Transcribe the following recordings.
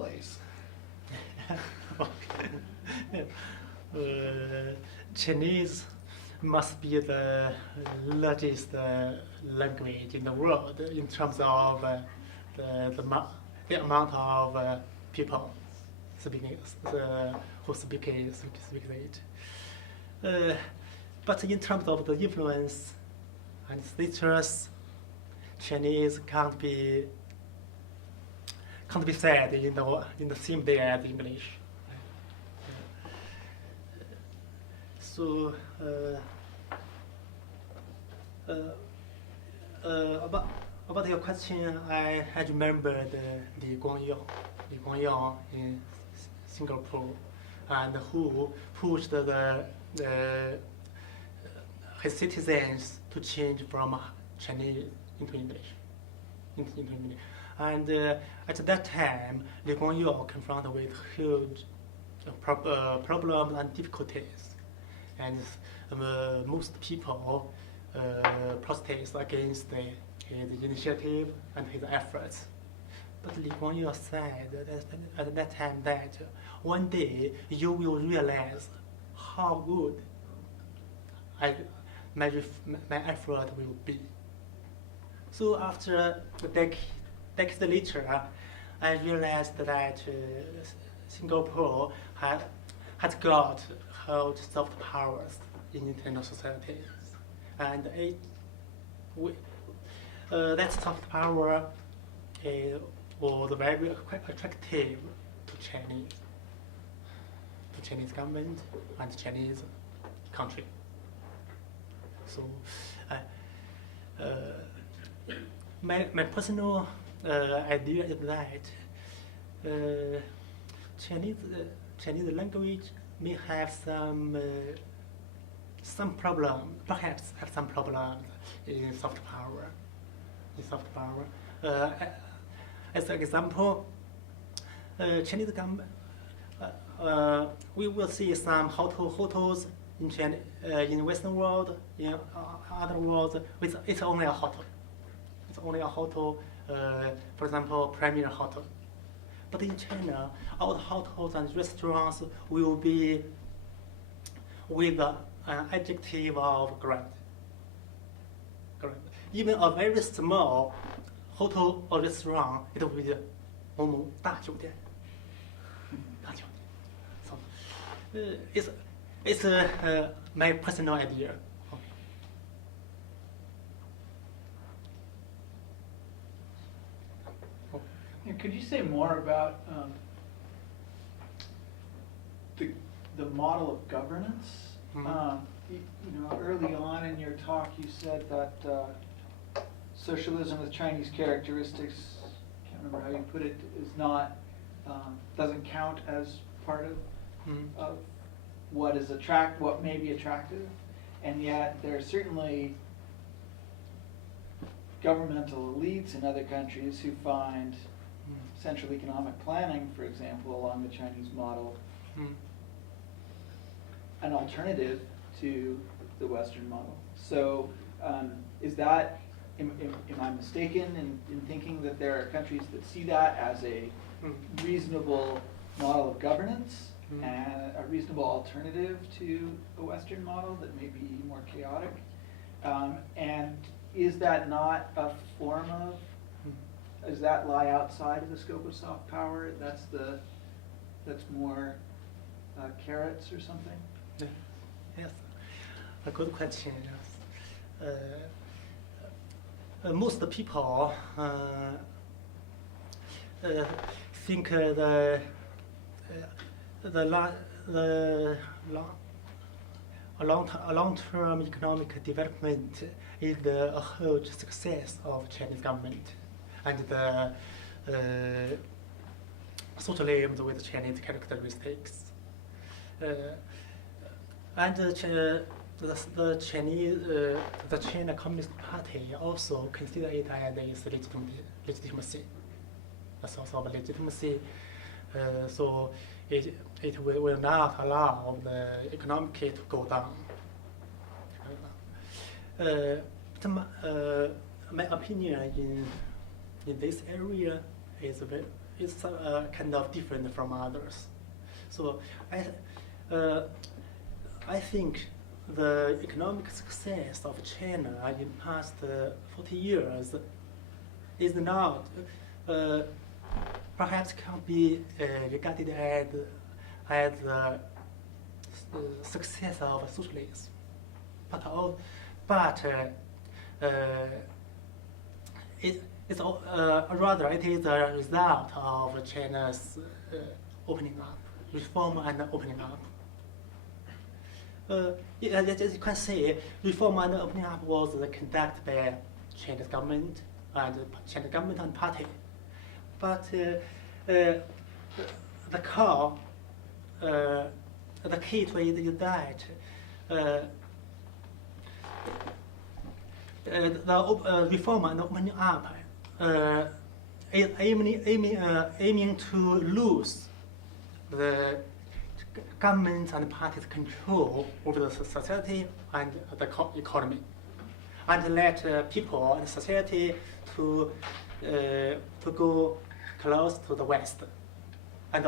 place. Chinese must be the largest language in the world in terms of the amount of people speaking who speak it. But in terms of the influence and status, Chinese can't be said in the same way as English. So about your question, I remembered Li Guangyao in Singapore, and who pushed his citizens to change from Chinese into English. And at that time, Li Guangyao confronted with huge problems and difficulties, and most people protest against his initiative and his efforts. But Li Guangyao said at that time that one day you will realize how good my effort will be. So after decades later, I realized that Singapore has got huge soft powers in international societies, and that soft power was very attractive to Chinese government and Chinese country. So my personal idea is that Chinese language may have some problem, perhaps have some problems in soft power. As an example, Chinese government, we will see some hotels in China, in Western world, in other worlds, it's only a hotel. It's only a hotel, for example, perennial hotel. But in China, all the hotels and restaurants will be with an adjective of grand. Even a very small hotel or restaurant, it will be 某某大酒店. So it's my personal idea. And could you say more about the model of governance? Mm-hmm. Early on in your talk, you said that socialism with Chinese characteristics, can't remember how you put it, is not doesn't count as part of what may be attractive, and yet there are certainly governmental elites in other countries who find central economic planning, for example, along the Chinese model, an alternative to the Western model. So is that, am I mistaken in thinking that there are countries that see that as a reasonable model of governance and a reasonable alternative to a Western model that may be more chaotic? And is that not a form of, does that lie outside of the scope of soft power? That's more carrots or something? Yes, a good question. Most people think the long-term economic development is a huge success of Chinese government, and the socialism with Chinese characteristics. And the China Communist Party also consider it as its legitimacy, a source of legitimacy. So it will not allow the economic to go down. My opinion in this area is is kind of different from others. So I think the economic success of China in the past 40 years is not perhaps can be regarded as the success of socialism, but rather it is a result of China's opening up, reform and opening up. As you can see, reform and opening up was conducted by Chinese government and party. But the key to it is that the reform and opening up is aiming to lose the government and parties' control over the society and the economy, and let people and society to go close to the West, and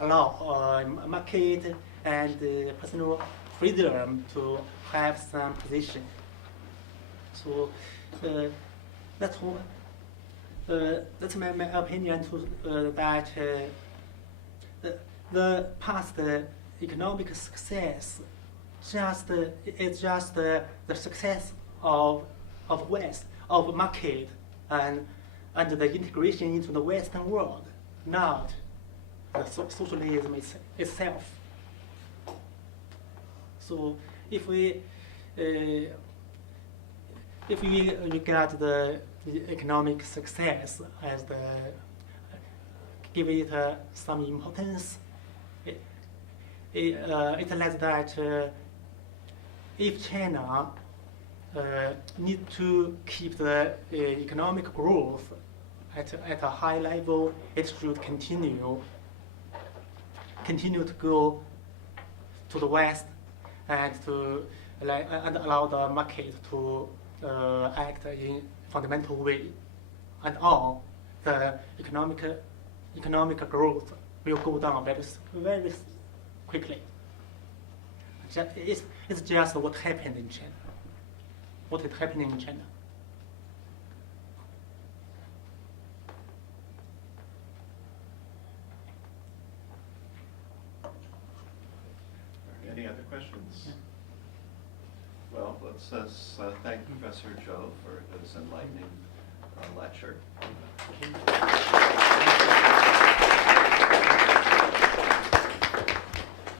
allow market and personal freedom to have some position. So that's my opinion to that the past economic success is just the success of West, of market and the integration into the Western world, not the socialism itself. So if we regard the economic success as give it some importance, it lies that if China need to keep the economic growth at a high level, it should continue to go to the West and and allow the market to act in fundamental way, and all the economic growth will go down very quickly. It's just what happened in China. What is happening in China? Any other questions? Yeah. Well, let's thank Professor Zhou for this enlightening lecture.